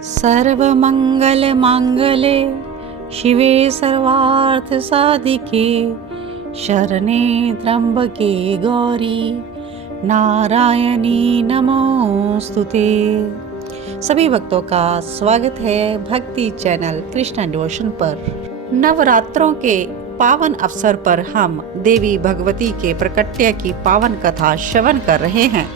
सर्वमङ्गलमाङ्गल्ये शिवे सर्वार्थसाधिके शरणे त्र्यंबके गौरी नारायणी नमोस्तुते। सभी भक्तों का स्वागत है भक्ति चैनल कृष्णा डिवोशन पर। नवरात्रों के पावन अवसर पर हम देवी भगवती के प्रकट्य की पावन कथा श्रवण कर रहे हैं।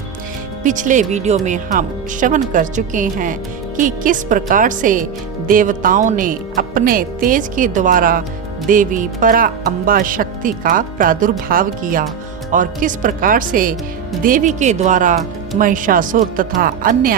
पिछले वीडियो में हम श्रवण कर चुके हैं कि किस प्रकार से देवताओं ने अपने तेज के द्वारा देवी परा अम्बा शक्ति का प्रादुर्भाव किया और किस प्रकार से देवी के द्वारा महिषासुर तथा अन्य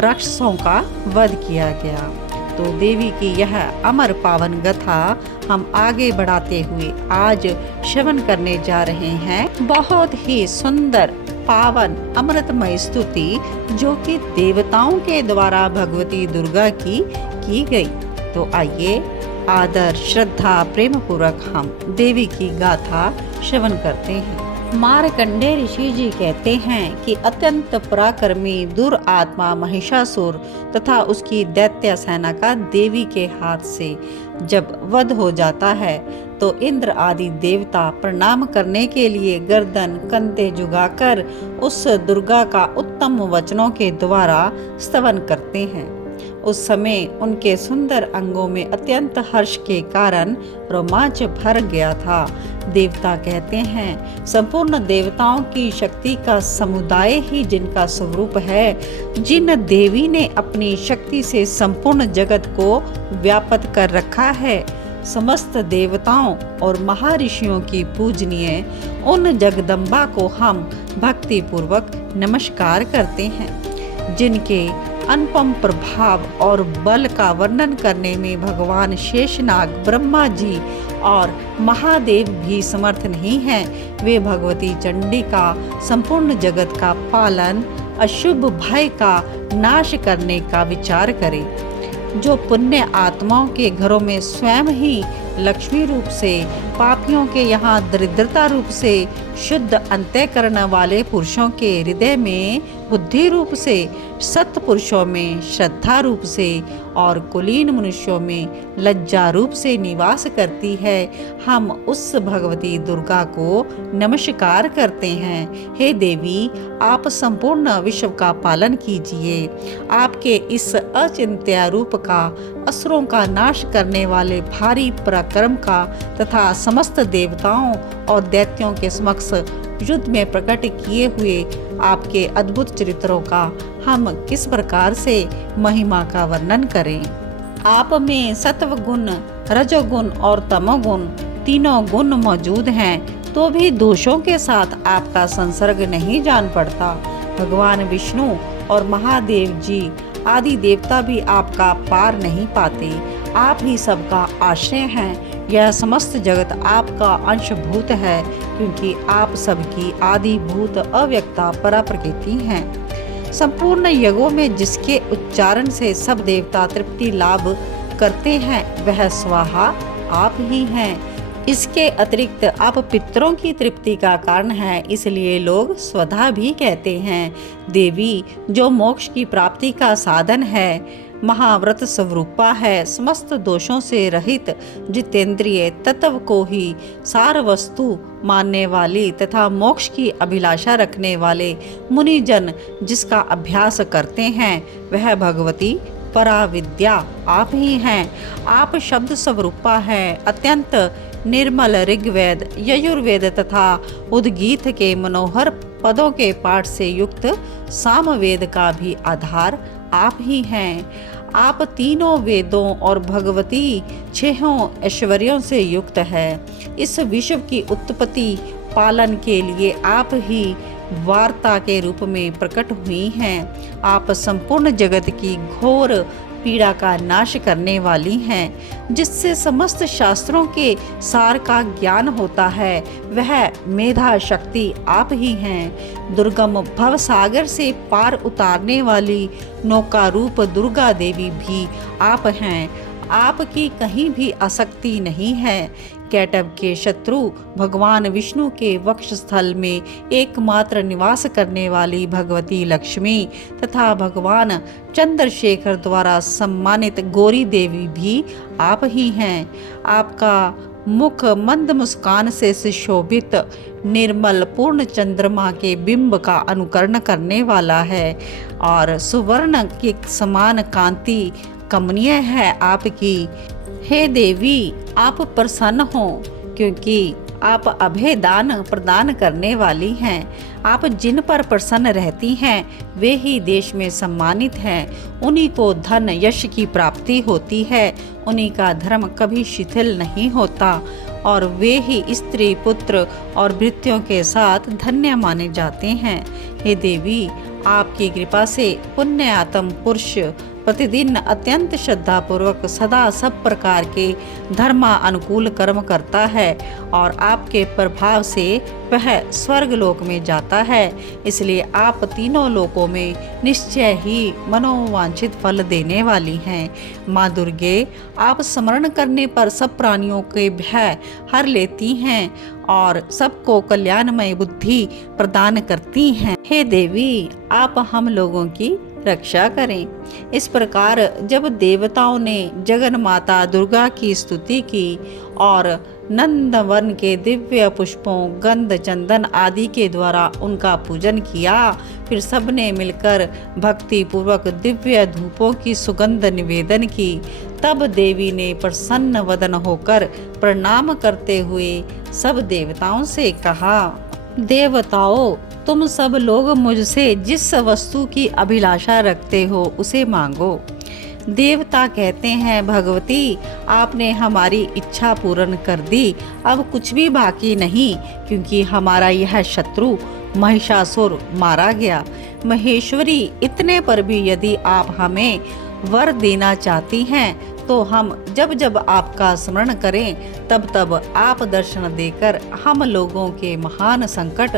राक्षसों का वध किया गया। तो देवी की यह अमर पावन गाथा हम आगे बढ़ाते हुए आज श्रवण करने जा रहे हैं। बहुत ही सुंदर पावन अमृतमय स्तुति जो कि देवताओं के द्वारा भगवती दुर्गा की गई। तो आइए आदर श्रद्धा प्रेम पूर्वक हम देवी की गाथा श्रवण करते हैं। मार्कंडेय ऋषि जी कहते हैं कि अत्यंत पराक्रमी दुरात्मा महिषासुर तथा उसकी दैत्य सेना का देवी के हाथ से जब वध हो जाता है तो इंद्र आदि देवता प्रणाम करने के लिए गर्दन कंधे झुकाकर उस दुर्गा का उत्तम वचनों के द्वारा स्तवन करते हैं। उस समय उनके सुंदर अंगों में अत्यंत हर्ष के कारण रोमांच भर गया था। देवता कहते हैं संपूर्ण देवताओं की शक्ति का समुदाय ही जिनका स्वरूप है, जिन देवी ने अपनी शक्ति से संपूर्ण जगत को व्याप्त कर रखा है, समस्त देवताओं और महर्षियों की पूजनीय उन जगदम्बा को हम भक्ति पूर्वक नमस्कार करते हैं। जिनके अनुपम प्रभाव और बल का वर्णन करने में भगवान शेषनाग, ब्रह्मा जी और महादेव भी समर्थ नहीं हैं। वे भगवती चंडी का संपूर्ण जगत का पालन, अशुभ भय का नाश करने का विचार करें। जो पुण्य आत्माओं के घरों में स्वयं ही लक्ष्मी रूप से, पापियों के यहाँ दरिद्रता रूप से, शुद्ध अंतःकरण वाले पुरुषों के हृदय में बुद्धि रूप से, सत्पुरुषों में श्रद्धा रूप से और कुलीन मनुष्यों में लज्जा रूप से निवास करती है, हम उस भगवती दुर्गा को नमस्कार करते हैं। हे देवी, आप संपूर्ण विश्व का पालन कीजिए। आपके इस अचिंत्य रूप का, असुरों का नाश करने वाले भारी पराक्रम का तथा समस्त देवताओं और दैत्यों के समक्ष युद्ध में प्रकट किए हुए आपके अद्भुत चरित्रों का हम किस प्रकार से महिमा का वर्णन करें। आप में सत्व गुण, रजोगुण और तमोगुण तीनों गुण मौजूद हैं, तो भी दोषों के साथ आपका संसर्ग नहीं जान पड़ता। भगवान विष्णु और महादेव जी आदि देवता भी आपका पार नहीं पाते। आप ही सबका आश्रय हैं। यह समस्त जगत आपका अंशभूत है, क्योंकि आप सबकी आदिभूत अव्यक्ता परा प्रकृति हैं। संपूर्ण यज्ञों में जिसके उच्चारण से सब देवता तृप्ति लाभ करते हैं, वह स्वाहा आप ही हैं। इसके अतिरिक्त आप पितरों की तृप्ति का कारण है, इसलिए लोग स्वधा भी कहते हैं। देवी जो मोक्ष की प्राप्ति का साधन है, महाव्रत स्वरूपा है, समस्त दोषों से रहित जितेंद्रिय तत्व को ही सार वस्तु मानने वाली तथा मोक्ष की अभिलाषा रखने वाले मुनिजन जिसका अभ्यास करते हैं, वह भगवती पराविद्या आप ही हैं। आप शब्द स्वरूपा हैं। अत्यंत निर्मल ऋग्वेद, यजुर्वेद तथा उद्गीत के मनोहर पदों के पाठ से युक्त सामवेद का भी आधार आप ही हैं। आप तीनों वेदों और भगवती छहों ऐश्वर्यों से युक्त है। इस विश्व की उत्पत्ति पालन के लिए आप ही वार्ता के रूप में प्रकट हुई हैं। आप संपूर्ण जगत की घोर पीड़ा का नाश करने वाली हैं। जिससे समस्त शास्त्रों के सार का ज्ञान होता है, वह मेधा शक्ति आप ही हैं। दुर्गम भव सागर से पार उतारने वाली नौका रूप दुर्गा देवी भी आप हैं। आपकी कहीं भी आसक्ति नहीं है। कैटभ के शत्रु भगवान विष्णु के वक्षस्थल में एकमात्र निवास करने वाली भगवती लक्ष्मी तथा भगवान चंद्रशेखर द्वारा सम्मानित गौरी देवी भी आप ही हैं। आपका मुख मंद मुस्कान से सुशोभित निर्मल पूर्ण चंद्रमा के बिंब का अनुकरण करने वाला है और सुवर्ण के समान कांति कमनीय है आपकी। हे देवी, आप प्रसन्न हो क्योंकि आप अभय दान प्रदान करने वाली हैं। आप जिन पर प्रसन्न रहती हैं वे ही देश में सम्मानित हैं। उन्हीं को धन यश की प्राप्ति होती है, उन्हीं का धर्म कभी शिथिल नहीं होता और वे ही स्त्री पुत्र और भृत्यों के साथ धन्य माने जाते हैं। हे देवी, आपकी कृपा से पुण्य आत्म पुरुष प्रतिदिन अत्यंत श्रद्धा पूर्वक सदा सब प्रकार के धर्मा अनुकूल कर्म करता है और आपके प्रभाव से वह स्वर्ग लोक में जाता है। इसलिए आप तीनों लोकों में निश्चय ही मनोवांछित फल देने वाली हैं। माँ दुर्गे, आप स्मरण करने पर सब प्राणियों के भय हर लेती हैं और सबको कल्याणमय बुद्धि प्रदान करती हैं। हे देवी, आप हम लोगों की रक्षा करें। इस प्रकार जब देवताओं ने जगन माता दुर्गा की स्तुति की और नंदवन के दिव्य पुष्पों गंध चंदन आदि के द्वारा उनका पूजन किया, फिर सबने मिलकर भक्ति पूर्वक दिव्य धूपों की सुगंध निवेदन की। तब देवी ने प्रसन्न वदन होकर प्रणाम करते हुए सब देवताओं से कहा, देवताओं, तुम सब लोग मुझसे जिस वस्तु की अभिलाषा रखते हो उसे मांगो। देवता कहते हैं, भगवती, आपने हमारी इच्छा पूर्ण कर दी, अब कुछ भी बाकी नहीं, क्योंकि हमारा यह शत्रु महिषासुर मारा गया। महेश्वरी, इतने पर भी यदि आप हमें वर देना चाहती हैं तो हम जब जब आपका स्मरण करें तब तब आप दर्शन देकर हम लोगों के महान संकट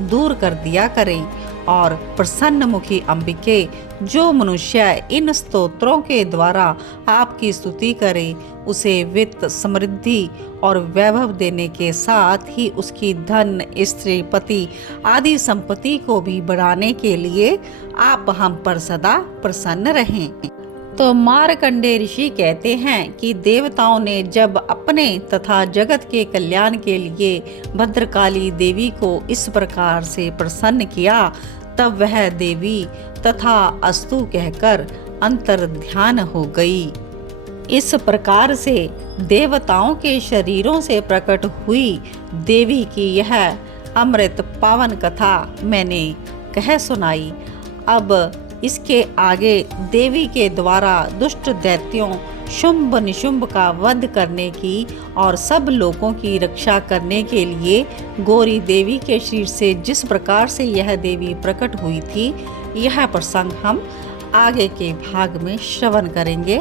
दूर कर दिया करें। और प्रसन्न मुखी अंबिके, जो मनुष्य इन स्तोत्रों के द्वारा आपकी स्तुति करे उसे वित्त समृद्धि और वैभव देने के साथ ही उसकी धन स्त्री पति आदि संपत्ति को भी बढ़ाने के लिए आप हम पर सदा प्रसन्न रहें। तो मार्कंडे ऋषि कहते हैं कि देवताओं ने जब अपने तथा जगत के कल्याण के लिए भद्रकाली देवी को इस प्रकार से प्रसन्न किया, तब वह देवी तथा अस्तु कहकर अंतर ध्यान हो गई। इस प्रकार से देवताओं के शरीरों से प्रकट हुई देवी की यह अमृत पावन कथा मैंने कह सुनाई। अब इसके आगे देवी के द्वारा दुष्ट दैत्यों शुंभ निशुंभ का वध करने की और सब लोगों की रक्षा करने के लिए गौरी देवी के शरीर से जिस प्रकार से यह देवी प्रकट हुई थी, यह प्रसंग हम आगे के भाग में श्रवण करेंगे।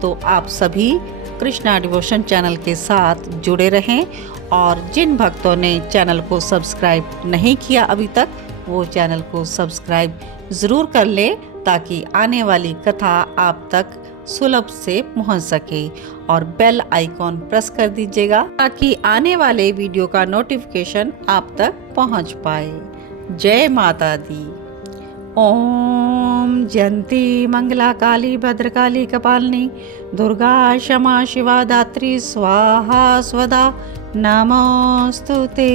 तो आप सभी कृष्णा डिवोशन चैनल के साथ जुड़े रहें और जिन भक्तों ने चैनल को सब्सक्राइब नहीं किया अभी तक, वो चैनल को सब्सक्राइब ज़रूर कर ले ताकि आने वाली कथा आप तक सुलभ से पहुंच सके और बेल आइकॉन प्रेस कर दीजिएगा ताकि आने वाले वीडियो का नोटिफिकेशन आप तक पहुंच पाए। जय माता दी। ओम जयंती मंगला काली भद्रकाली कपालिनी दुर्गा क्षमा शिवा दात्री स्वाहा स्वदा नमोस्तुते।